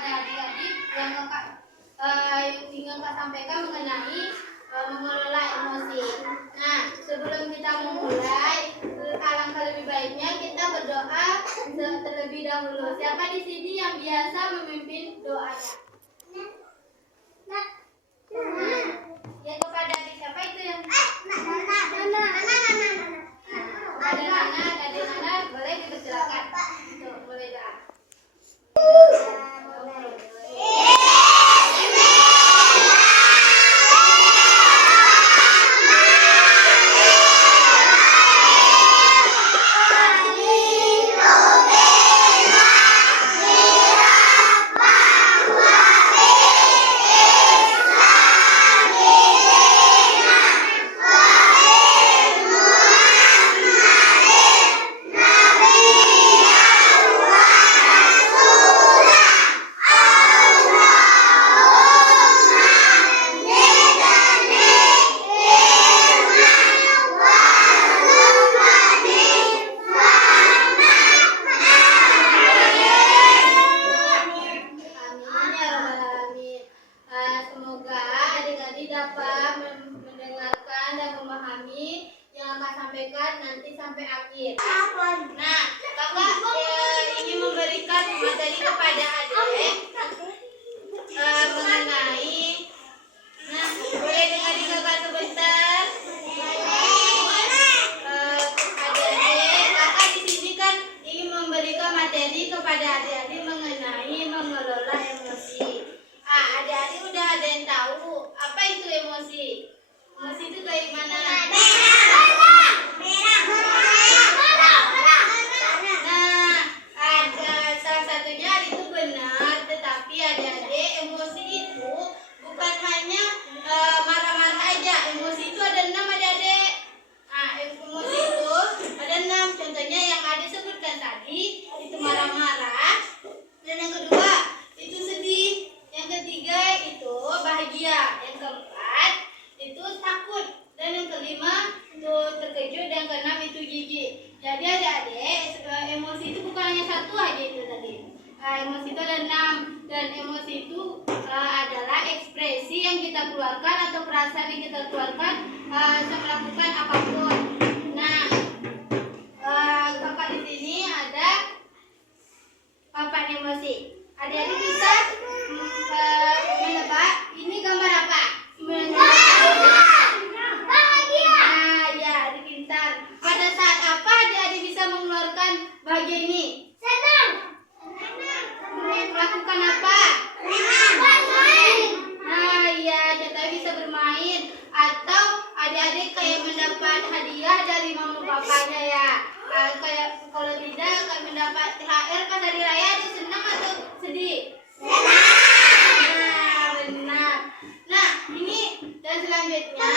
kepada adik-adik yang ingin Kak sampaikan mengenai mengelola emosi. Nah, sebelum kita memulai, alangkah lebih baiknya kita berdoa terlebih dahulu. Siapa di sini yang biasa memimpin doanya? Ya kepada adik siapa itu yang? Kepada Nana, adik Nana boleh dipersilakan. Tuh, boleh doa. Nanti sampai akhir. Nah, kakak ingin memberikan materi kepada adik mengenai. Nah, boleh dengarin kakak sebentar. Adik-adik, kakak di sini kan ingin memberikan materi kepada adik-adik mengenai mengelola emosi. Adik-adik udah ada yang tahu apa itu emosi? Emosi itu kayak mana? Jadi adik-adik, emosi itu bukan hanya satu aja itu tadi. Emosi itu ada 6 dan emosi itu adalah ekspresi yang kita keluarkan atau perasaan yang kita keluarkan saat melakukan apapun. Nah, kakak di sini ada papan emosi. Adik-adik bisa menebak ini gambar apa? Bahagia ini melakukan apa? Nah, iya, contohnya bisa bermain atau adik-adik kayak mendapat hadiah dari mama papanya ya. Kayak kalau tidak akan mendapat THR pas hari raya, adik senang atau sedih? Nah, benar. Nah, ini dan selanjutnya.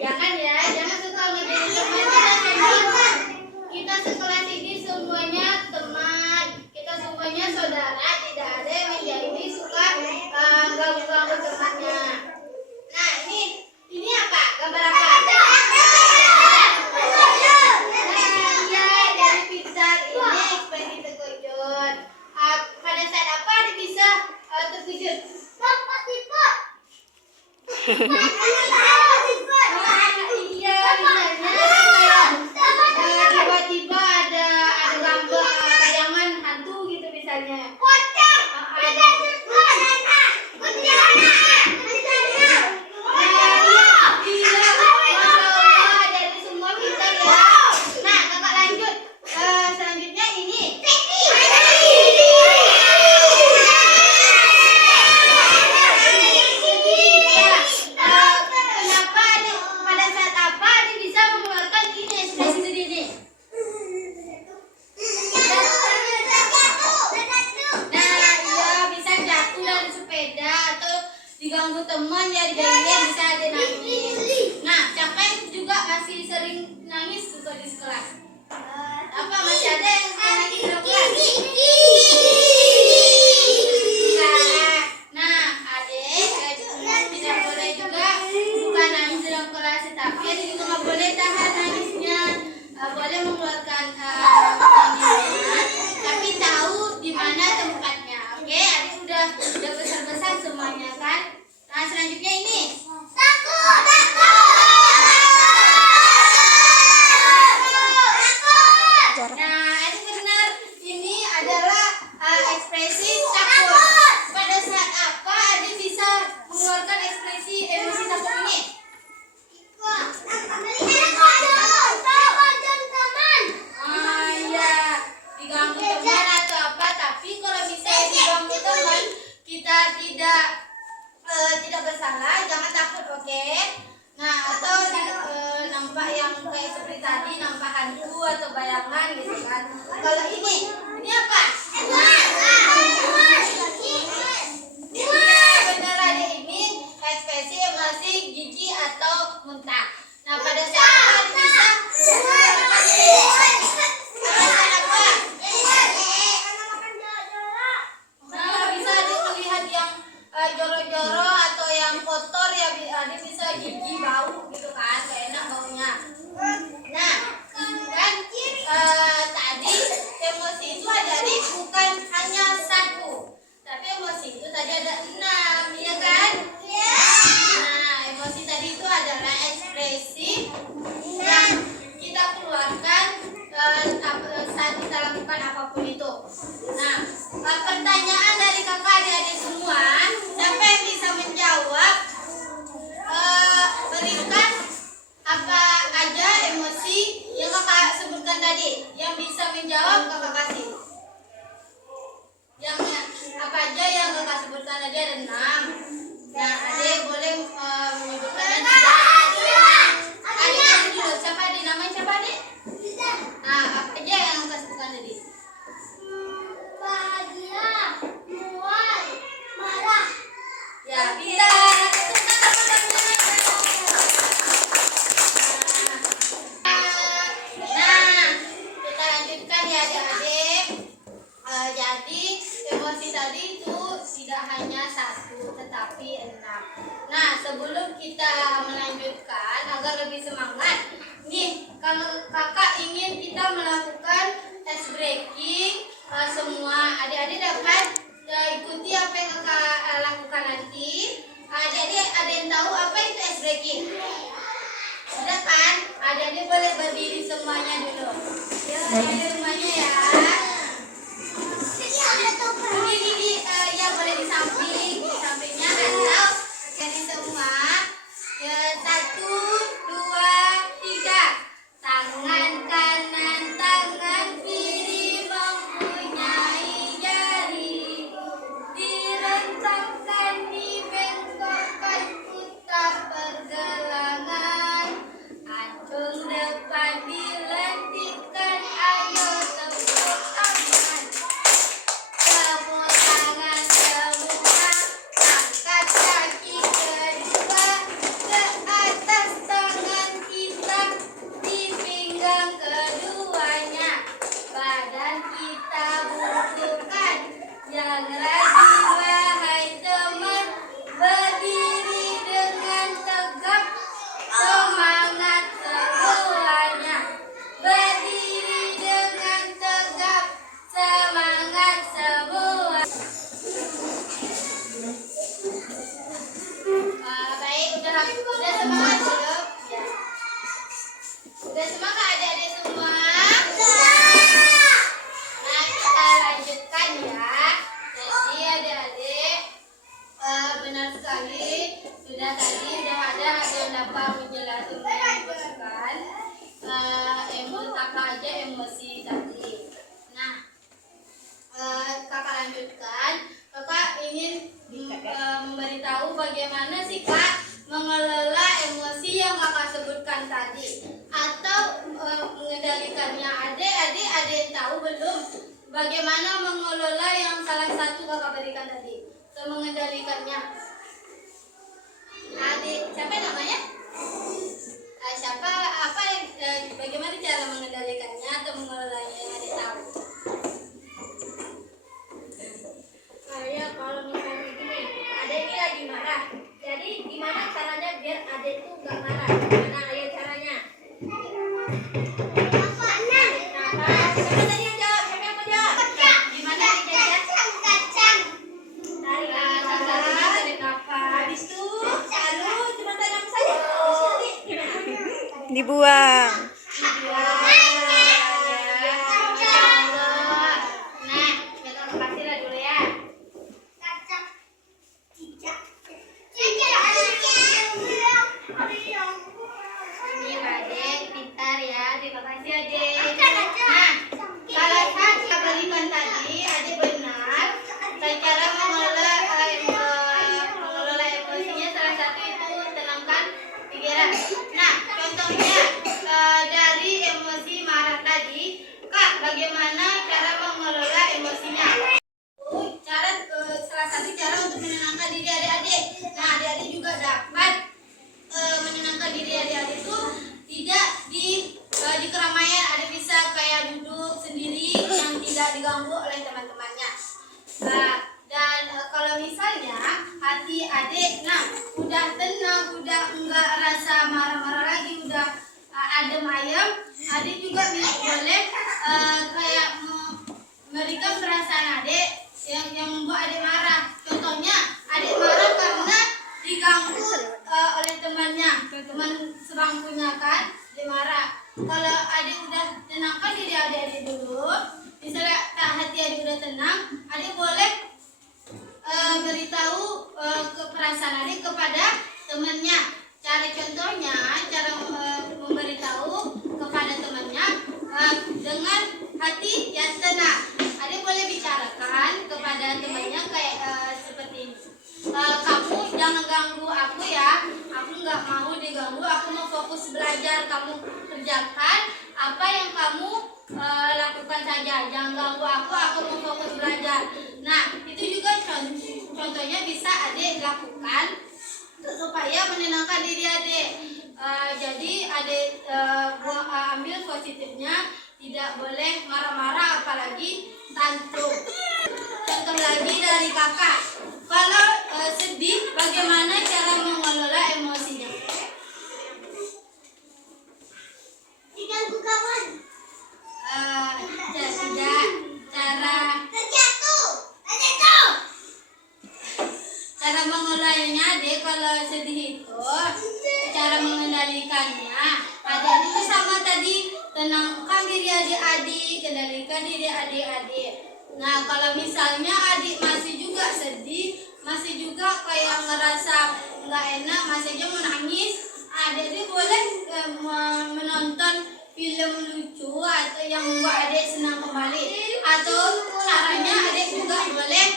Jangan ya, jangan suka ngejadi teman. Kita sekelas ini semuanya teman, kita semuanya saudara, tidak ada yang menjadi suka ganggu-ganggu temannya. Nah, ini apa? Gambar apa? Iya, dari pintar ini ekspresi terkejut. Pada saat apa dia bisa terkejut? Iya, misalnya tiba-tiba ada gambar tayangan hantu gitu misalnya. Dari semua pintar ya. Nah, kakak lanjut. Selanjutnya ini. hantu atau bayangan gitu kan. Kalau ini apa? Benar aja, ini ekspresi emosi jijik atau muntah. Nah, pada saat bisa bisa dilihat yang joro-joro atau yang kotor ya, dia bisa jijik, bau gitu kan, gak enak baunya. Nah, kan tadi emosi itu adik-adik bukan hanya satu, tapi emosi itu tadi ada 6, ya kan? Nah, emosi tadi itu adalah ekspresi yang kita keluarkan saat kita lakukan apapun itu. Nah, pertanyaan dari kakak adik-adik semua, siapa yang bisa menjawab? Berikan apa aja emosi yang kakak sebutkan tadi. Yang bisa menjawab kakak kasih. Yang apa aja yang kakak sebutkan tadi ada 6. Nah, adik boleh menyebutkan dan tidak. Adik dulu, siapa adik? Namanya siapa adik? Nah, apa aja yang kakak sebutkan tadi? Bahagia, mual, marah. Ya, pintar. Nah, kita lanjutkan ya adik-adik. Jadi emosi tadi itu tidak hanya 1 tetapi 6. Nah, sebelum kita melanjutkan agar lebih semangat, nih kalau kakak ingin kita melakukan ice breaking, semua adik-adik dapat ikuti apa yang kakak lakukan nanti. Adik-adik ada yang tahu apa itu ice breaking? Sudah kan? Adik-adik boleh berdiri semuanya dulu. Ya, berdiri semuanya ya. Berdiri ya boleh di sampingnya atau jadi semua. Ya, 1, 2, 3. Tangan kanan, tangan kiri mempunyai jari. Direncangkan, dibengkokkan, putar pergelangan. Acung depan dilentikkan, ayo tepuk tangan. Tepuk tangan semua, angkat kaki kedua ke atas tangan kita, di pinggang keduanya. Badan kita bungkukan, yang rajin wahai teman, berdiri dengan tegak, semangat semuanya. Berdiri dengan tegak, semangat semua. Baik, udah semangat belum? Ya. Udah semangat adik-adik semua? Nah, kita lanjutkan ya. Jadi adik-adik, benar sekali, sudah ada yang dapat menjelaskan emosi apa aja emosi tadi. Nah, kakak lanjutkan. Kakak ingin memberitahu bagaimana sih kak mengelola emosi yang kakak sebutkan tadi, atau mengendalikannya. Adik-adik ada yang tahu belum bagaimana mengelola yang salah satu kakak berikan tadi, mengendalikannya? Adik siapa namanya? Siapa apa bagaimana cara mengendalikannya atau mengelolanya yang adik tahu? Kayak kalau misalnya gini, adek ini lagi marah. Jadi gimana caranya biar adek tuh gak marah? Gimana ayo caranya? Siapa tadi yang jawab? Siapa yang mau jawab? Gimana adik Kacang. Tarik tarik nafas. Habis itu lalu cuma tanam saja. Dibuang. Nah, kita kasih lah dulu ya. Ini adik pintar ya, terima kasih adik. Nah, kalau saya berikan tadi adik benar. Cara mengelola emosinya salah satu itu tenangkan pikiran. Nah, contohnya dari emosi bagaimana cara mengelola emosinya. Salah satu cara untuk menenangkan diri adik-adik. Nah, adik-adik juga dapat menenangkan diri adik-adik itu tidak di keramaian. Adik bisa kayak duduk sendiri yang tidak diganggu oleh teman-temannya. Nah, dan kalau misalnya hati adik, udah tenang, udah enggak rasa marah-marah lagi, udah adem ayem, adik juga boleh kayak memberikan perasaan adik yang membuat adik marah. Contohnya, adik marah karena diganggu oleh temannya, teman sebangkunya kan, dia marah. Kalau adik udah tenangkan diri adik dulu, misalnya hati adik udah tenang, adik boleh beritahu ke perasaan adik kepada temannya. Cara contohnya, cara memberitahu kepada temannya dengan hati yang tenang. Adik boleh bicarakan kepada temannya kayak seperti ini. Kamu jangan ganggu aku ya. Aku nggak mau diganggu. Aku mau fokus belajar. Kamu kerjakan apa yang kamu lakukan saja. Jangan ganggu aku. Aku mau fokus belajar. Nah, itu juga contohnya bisa adik lakukan supaya menenangkan diri adik. Jadi adik ambil positifnya, tidak boleh marah-marah apalagi tantrum. Contoh lagi dari kakak, kalau sedih bagaimana cara mengelola emosinya? Diganggu kawan. Cara mengelolanya deh, kalau sedih itu cara mengendalikannya adik itu sama tadi, tenangkan diri adik-adik, kendalikan diri adik-adik. Nah, kalau misalnya adik masih juga sedih, masih juga kayak ngerasa nggak enak, masih aja menangis, adik boleh menonton film lucu atau yang membuat adik senang kembali. Atau caranya adik juga boleh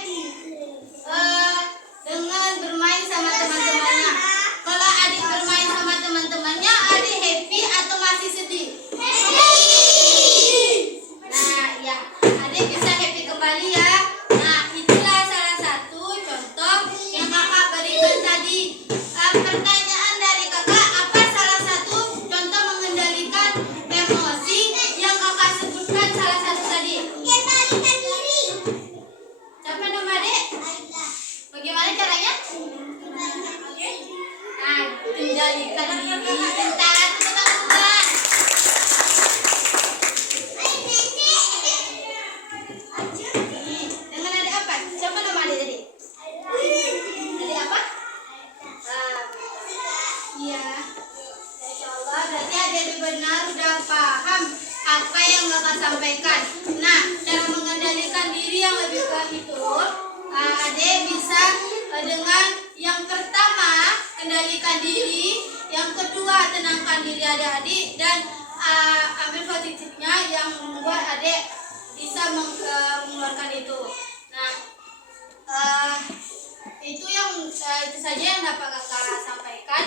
dengan bermain sama teman-temannya. Kalau adik bermain sama teman-temannya, adik happy atau masih sedih? Nah, ya, adik bisa happy kembali ya. Nah, itulah salah satu contoh yang kakak berikan tadi. Pertanyaan dari kakak, apa salah satu contoh mengendalikan emosi yang kakak sebutkan salah satu tadi? Kendalikan diri. Siapa nama adik? Bagaimana caranya? Nah, kendalikan diri. Bentar, kita buat. Dengan adik apa? Siapa nama adik tadi? Adik apa? Iya. Insya Allah, berarti adik benar udah paham apa yang kakak sampaikan. Nah, cara mengendalikan diri yang lebih baik itu, adik bisa dengan yang pertama kendalikan diri, yang kedua tenangkan diri adik-adik, dan ambil positifnya yang membuat adik bisa mengeluarkan itu. Nah, itu saja yang dapat kakak sampaikan.